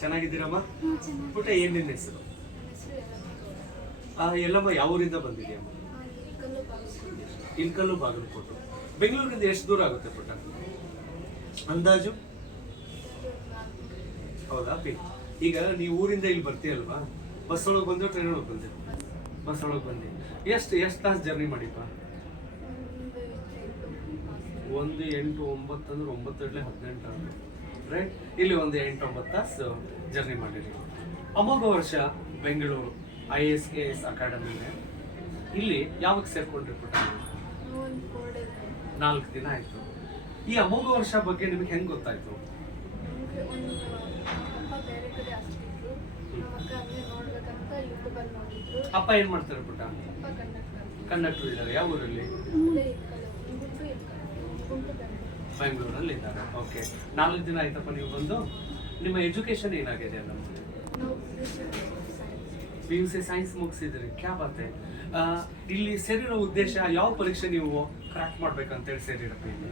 ಚೆನ್ನಾಗಿದ್ದೀರಮ್ಮ. ಪುಟ್ಟ ಏನ್ ನಿನ್ನ ಹೆಸರು? ಆ, ಎಲ್ಲಮ್ಮ ಯಾವ ಊರಿಂದ ಬಂದಿದೆಯಮ್ಮ? ಇಲ್ಕಲ್ಲು ಬಾಗಲಕೋಟು. ಬೆಂಗಳೂರಿಂದ ಎಷ್ಟು ದೂರ ಆಗುತ್ತೆ ಪುಟ್ಟ ಅಂದಾಜು? ಹೌದಾ? ಪಿ. ಈಗ ನೀವು ಊರಿಂದ ಇಲ್ಲಿ ಬರ್ತೀಯಲ್ವಾ? ಬಸ್ ಒಳಗೆ ಬಂದು ಟ್ರೈನ್ ಒಳಗೆ ಬಂದೆ. ಬಸ್ ಒಳಗೆ ಬಂದೆ. ಎಷ್ಟು ಎಷ್ಟು ತಾಸು ಜರ್ನಿ ಮಾಡಿಪ್ಪ? ಒಂದು ಎಂಟು ಒಂಬತ್ತು. ಅಂದ್ರೆ ಒಂಬತ್ತು ಹದಿನೆಂಟು ಆಗುತ್ತೆ. ರೈಟ್ ಇಲ್ಲಿ ಒಂದು ಎಂಟು ಒಂಬತ್ತು ತಾಸು ಜರ್ನಿ ಮಾಡಿರಿ. Amogha Varsha Bengaluru I S K S ಅಕಾಡೆಮಿಗೆ ಇಲ್ಲಿ ಯಾವಾಗ ಸೇರ್ಕೊಂಡ್ರಿ ಪುಟ್ಟ ನಾಲ್ಕು ದಿನ ಆಯ್ತು. ಈ ಅಮೋಘ ವರ್ಷ ಬಗ್ಗೆ ನಿಮಗೆ ಹೆಂಗೆ ಗೊತ್ತಾಯಿತು? ಅಪ್ಪ ಏನ್ ಮಾಡ್ತಾರೆ ಪುಟ್ಟ? ಕಂಡಕ್ಟರ್. ಇದ್ದಾರೆ. ಯಾವ ಊರಲ್ಲಿ? ಬೆಂಗಳೂರಲ್ಲಿ ಇದ್ದಾರೆ. ಓಕೆ ನಾಲ್ಕು ದಿನ ಆಯ್ತಪ್ಪ ನೀವು ಬಂದು. ನಿಮ್ಮ ಎಜುಕೇಶನ್ ಏನಾಗಿದೆ ನಮ್ಗೆ? ಪಿ ಯು ಸಿ ಸೈನ್ಸ್ ಮುಗಿಸಿದ್ರಿ. ಕ್ಯಾ ಬಾತೆ ಇಲ್ಲಿ ಸೇರಿರೋ ಉದ್ದೇಶ ಯಾವ ಪರೀಕ್ಷೆ ನೀವು ಕ್ರ್ಯಾಕ್ ಮಾಡ್ಬೇಕಂತೇಳಿ ಸೇರಿರಪ್ಪ ಇಲ್ಲಿ?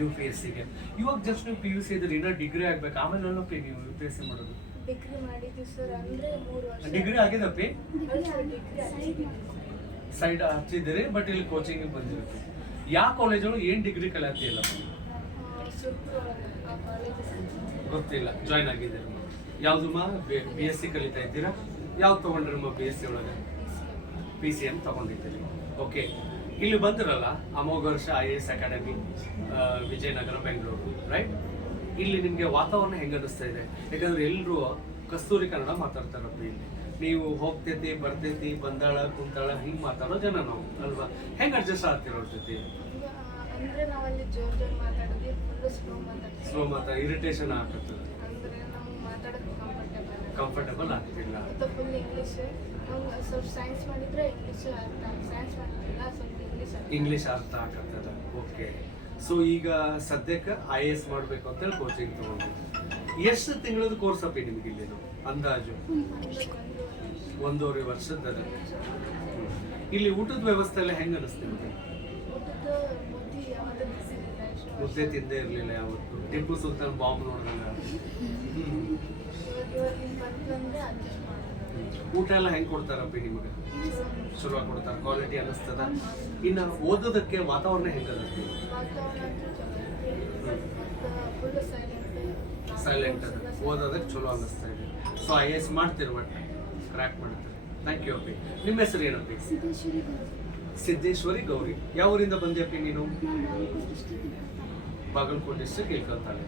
ಯು ಪಿ ಎಸ್ ಸಿಗೆ ಇವಾಗ ಜಸ್ಟ್ ನೀವು ಪಿ ಯು ಸಿ ಇದ್ರೆ ಇನ್ನೂ ಡಿಗ್ರಿ ಆಗ್ಬೇಕು? ಆಮೇಲೆ ಎಲ್ಲಪ್ಪಿ ನೀವು ಯು ಪಿ ಎಸ್ ಸಿ ಮಾಡೋದು. ಡಿಗ್ರಿ ಆಗಿದಪ್ಪಿ ಸೈಡ್ ಹಚ್ಚಿದ್ದೀರಿ ಬಟ್ ಇಲ್ಲಿ ಕೋಚಿಂಗ್ ಬಂದಿರುತ್ತೆ. ಯಾವ ಕಾಲೇಜೊಳಗೆ ಏನು ಡಿಗ್ರಿ ಕಲಿಯತ್ತಿಲ್ಲ ಕಾಲೇಜ್ ಗೊತ್ತಿಲ್ಲ ಜಾಯ್ನ್ ಆಗಿದ್ದೀರಮ್ಮ ಯಾವ್ದಮ್ಮ ಬಿ ಎಸ್ ಸಿ ಕಲಿತಾ ಇದ್ದೀರಾ? ಯಾವ್ದು ತೊಗೊಂಡ್ರಮ್ಮ ಬಿ ಎಸ್ ಸಿ ಒಳಗೆ? ಪಿ ಸಿ ಎಂ ತಗೊಂಡಿದ್ದೀರಿ. ಓಕೆ ಇಲ್ಲಿ ಬಂದಿರಲ್ಲ Amogha Varsha I A S academy Vijayanagar, Bengaluru right ಇಲ್ಲಿ ನಿಮಗೆ ವಾತಾವರಣ ಹೆಂಗೆ ಇದೆ? ಯಾಕಂದ್ರೆ ಎಲ್ಲರೂ ಕಸ್ತೂರಿ ಕನ್ನಡ ಮಾತಾಡ್ತಾರಪ್ಪ ಇಲ್ಲಿ. ನೀವು ಹೋಗ್ತೈತಿ ಬರ್ತೈತಿ ಬಂದಾಳ ಕುಂತಾಳ ಹಿಂಗೆ ಮಾತಾಡೋ ಜನ ನಾವು ಅಲ್ವಾ? ಹೆಂಗೆ ಅಡ್ಜಸ್ಟ್ ಆಗ್ತಿರೋ ಜೊತೆ? ಅಂದ್ರೆ ನಾವಲ್ಲಿ ಜೋರ್ ಜೋರ್ ಮಾತಾಡೋದು ಫುಲ್ ಸ್ಲೋ ಮಾತಾಡ್ತೀವಿ. ಸ್ಲೋ ಮಾತಾ ಇರಿಟೇಷನ್ ಆಗ್ತದೆ. ಅಂದ್ರೆ ನಾವು ಮಾತಾಡೋದು ಕಂಫರ್ಟೇಬಲ್ ಕಂಫರ್ಟಬಲ್ ಆಗ್ತಿಲ್ಲ. ಮತ್ತು ಫುಲ್ ಇಂಗ್ಲೀಷ್ ನಾವು ಸ್ವಲ್ಪ ಸೈನ್ಸ್ ಮಾಡಿದ್ರೆ ಇಂಗ್ಲೀಷ್ ಅರ್ಥ ಸೈನ್ಸ್ ಮಾಡಿದ್ರಿಲ್ಲ ಸ್ವಲ್ಪ ಇಂಗ್ಲೀಷ್ ಅರ್ಥ. ಇಂಗ್ಲಿಷ್ ಅರ್ಥ ಆಗತ್ತದ ಓಕೆ ಸೊ ಈಗ ಸದ್ಯಕ್ಕೆ ಐ ಎಸ್ ಮಾಡಬೇಕು ಅಂತೇಳಿ ಕೋಚಿಂಗ್ ತಗೊಂಡು ಎಷ್ಟು ತಿಂಗಳದ ಕೋರ್ಸ್ ಅಪ್ಪಿ ನಿಮ್ಗೆ ಇಲ್ಲಿ ಅಂದಾಜು? ಒಂದೂವರೆ ವರ್ಷದ ಇಲ್ಲಿ ಊಟದ ವ್ಯವಸ್ಥೆ ಎಲ್ಲ ಹೆಂಗೆ ಅನಿಸ್ತೀವಿ ನಿಮಗೆ? ಮುದ್ದೆ ತಿಂದೇ ಇರಲಿಲ್ಲ ಯಾವತ್ತು. ಟಿಪ್ಪು ಸುಲ್ತಾನ್ ಬಾಂಬ್ ನೋಡಿದಂಗ. ಊಟ ಎಲ್ಲ ಹೆಂಗೆ ಕೊಡ್ತಾರಪ್ಪಿ ನಿಮಗೆ? ಚಲೋ ಕೊಡ್ತಾರೆ ಕ್ವಾಲಿಟಿ ಅನಿಸ್ತದ. ಇನ್ನು ಓದೋದಕ್ಕೆ ವಾತಾವರಣ ಹೆಂಗೆ ಅನಿಸ್ತೀವಿ ಸೈಲೆಂಟ್ ಅದ. ಓದೋದಕ್ಕೆ ಚಲೋ ಅನ್ನಿಸ್ತಾ ಇದೆ. ಸೊ ಐ ಎಸ್ ಮಾಡ್ತೀರಿ ಒಟ್ಟು ಕ್ರ್ಯಾಕ್ ಮಾಡ್ತೀರಿ ಥ್ಯಾಂಕ್ ಯು ಅಪ್ಪಿ ನಿಮ್ಮ ಹೆಸರು ಏನಪ್ಪಿ ಸಿದ್ದೇಶ್ವರಿ ಸಿದ್ದೇಶ್ವರಿ ಗೌರಿ ಯಾವ ಊರಿಂದ ಬಂದ್ಯಪ್ಪಿ ನೀನು ಬಾಗಲಕೋಟೆ ಡಿಸ್ಟ್ರಿಕ್ಟ್ ಇಳ್ಕೊಂತಾಳೆ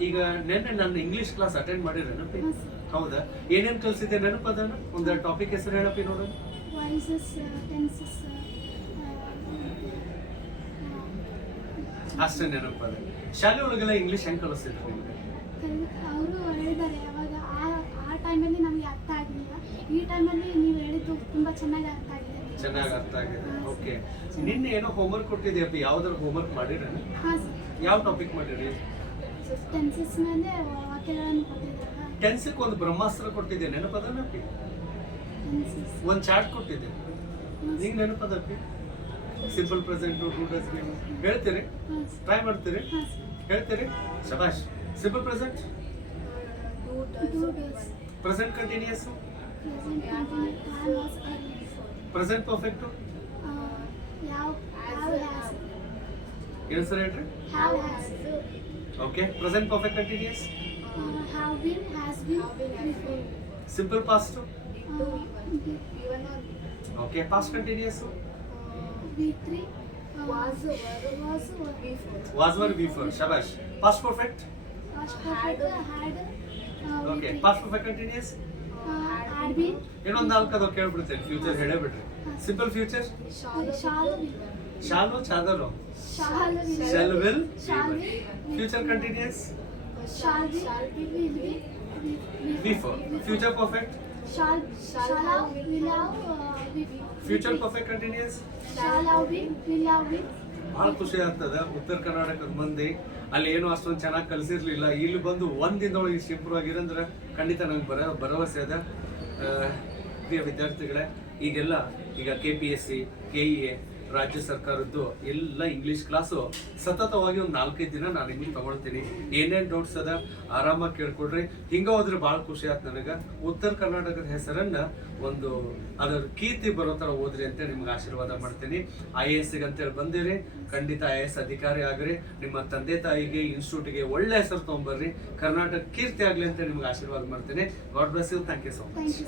ಈಗ ನೆನ್ನೆ ನನ್ನ ಇಂಗ್ಲಿಷ್ ಕ್ಲಾಸ್ ಅಟೆಂಡ್ ಮಾಡಿದ್ರೆ ನೆನಪಿ ಹೌದಾ ಏನೇನು ಕಲಿಸಿದ್ದೆ ನೆನಪದನ ಒಂದು ಟಾಪಿಕ್ ಹೆಸರು ಹೇಳಪ್ಪಿ ನೋಡೋಣ ಅಷ್ಟೇ ನೆನಪದ ಶಾಲೆ ಒಳಗೆಲ್ಲ ಇಂಗ್ಲಿಷ್ ಹೆಂಗೆ ಕಲಿಸ್ತಿದ್ರು ನಿಮಗೆ ಅವರು ಹೇಳಿದ್ದಾರೆ ಅವಾಗ ಆ ಆ ಟೈಮಲ್ಲಿ ನಮಗೆ ಅರ್ಥ ಆಗಲಿಲ್ಲ ಈ ಟೈಮಲ್ಲಿ ನೀವು ಹೇಳಿದ್ದು ತುಂಬಾ ಚೆನ್ನಾಗಿ ಅರ್ಥ ಆಗಿದೆ. ಚೆನ್ನಾಗಿ ಅರ್ಥ ಆಗಿದೆ. ಓಕೆ ನಿನ್ನೆ ಏನೋ ಹೋಮ್ವರ್ಕ್ ಕೊಟ್ಟಿದ್ಯಪ್ಪಿ ಯಾವ್ದಾರು ಹೋಮ್ವರ್ಕ್ ಮಾಡಿರೇನ? ಹಾಂ ಸರ್. ಯಾವ ಟಾಪಿಕ್ ಮಾಡಿರಿ? ಟೆನ್ಸಸ್ ಮೇಲೆ ವಾಕ್ಯಗಳನ್ನು ಕೊಟ್ಟಿದ್ದಾರೆ ಟೆನ್ಸಕ್ಕೆ ಒಂದು ಬ್ರಹ್ಮಾಸ್ತ್ರ ಕೊಟ್ಟಿದ್ದೆ. ನೆನಪದನಪ್ಪಿ ಟೆನ್ಸಸ್ ಒಂದು ಚಾರ್ಟ್ ಕೊಟ್ಟಿದ್ದೆ. ನಿಂಗೆ ನೆನಪದಪ್ಪಿ ಸಿಂಪಲ್ ಪ್ರೆಸೆಂಟ್ ಟೂ ಡಸ್ ಹೇಳ್ತೀರಿ? ಟ್ರೈ ಮಾಡ್ತೀರಿ? ಹೇಳ್ತೀರಿ? ಶಬಾಷ್. Simple present present continuous present present perfect ಯಾವ ಯಾವ ಹ್ಯಾಸ್ ಏನು ಸರ್ ಹೇಳ್ರಿ have has okay present perfect continuous have been has been simple past Uh, okay past continuous B three was was was were before ಶಬಾಷ್ past perfect had had okay past perfect continuous had been ಇನ್ನೊಂದು ನಾಲ್ಕು ಅದು ಕೇಳ್ಬಿಡ್ತೇನೆ. Future ಹೇಳೇ ಬಿಡ್ರಿ. Simple future shall. Shawl ಚಾದರು shall shall will shall future continuous shall shall be will be before future perfect shall shall have will have future perfect continuous shall have be will have be ಭಾಳ ಖುಷಿ ಆಗ್ತದೆ. ಉತ್ತರ ಕರ್ನಾಟಕದ ಮಂದಿ ಅಲ್ಲಿ ಏನು ಅಷ್ಟೊಂದು ಚೆನ್ನಾಗಿ ಕಲಿಸಿರ್ಲಿಲ್ಲ. ಇಲ್ಲಿ ಬಂದು ಒಂದಿನದೊಳಗೆ ಇಷ್ಟು ಇಂಪ್ರೂವ್ ಆಗಿರಂದ್ರೆ ಖಂಡಿತ ನಂಗೆ ಬರ, ಭರವಸೆ ಅದ ವಿದ್ಯಾರ್ಥಿಗಳೇ, ಈಗೆಲ್ಲ ಈಗ K P S C K E A ರಾಜ್ಯ ಸರ್ಕಾರದ್ದು ಎಲ್ಲ ಇಂಗ್ಲಿಷ್ ಕ್ಲಾಸು ಸತತವಾಗಿ ಒಂದು ನಾಲ್ಕೈದು ದಿನ ನಾನು ನಿಮಗೆ ತಗೊಳ್ತೀನಿ. ಏನೇನು ಡೌಟ್ಸ್ ಅದ ಆರಾಮಾಗಿ ಕೇಳ್ಕೊಡ್ರಿ ಹಿಂಗೆ ಹೋದ್ರೆ ಭಾಳ ಖುಷಿ ಆಯ್ತು ನನಗೆ. ಉತ್ತರ ಕರ್ನಾಟಕದ ಹೆಸರನ್ನು ಒಂದು ಅದರ ಕೀರ್ತಿ ಬರೋ ಥರ ಓದ್ರಿ ಅಂತ ನಿಮ್ಗೆ ಆಶೀರ್ವಾದ ಮಾಡ್ತೀನಿ. ಐ ಎ ಎಸ್ಗೆ ಅಂತೇಳಿ ಬಂದಿರಿ. ಖಂಡಿತ ಐ ಎ ಎಸ್ ಅಧಿಕಾರಿ ಆಗ್ರಿ. ನಿಮ್ಮ ತಂದೆ ತಾಯಿಗೆ ಇನ್ಸ್ಟಿಟ್ಯೂಟ್ಗೆ ಒಳ್ಳೆ ಹೆಸರು ತೊಗೊಂಬರ್ರಿ ಕರ್ನಾಟಕ ಕೀರ್ತಿ ಆಗಲಿ ಅಂತ ನಿಮ್ಗೆ ಆಶೀರ್ವಾದ ಮಾಡ್ತೀನಿ. God bless you thank you so much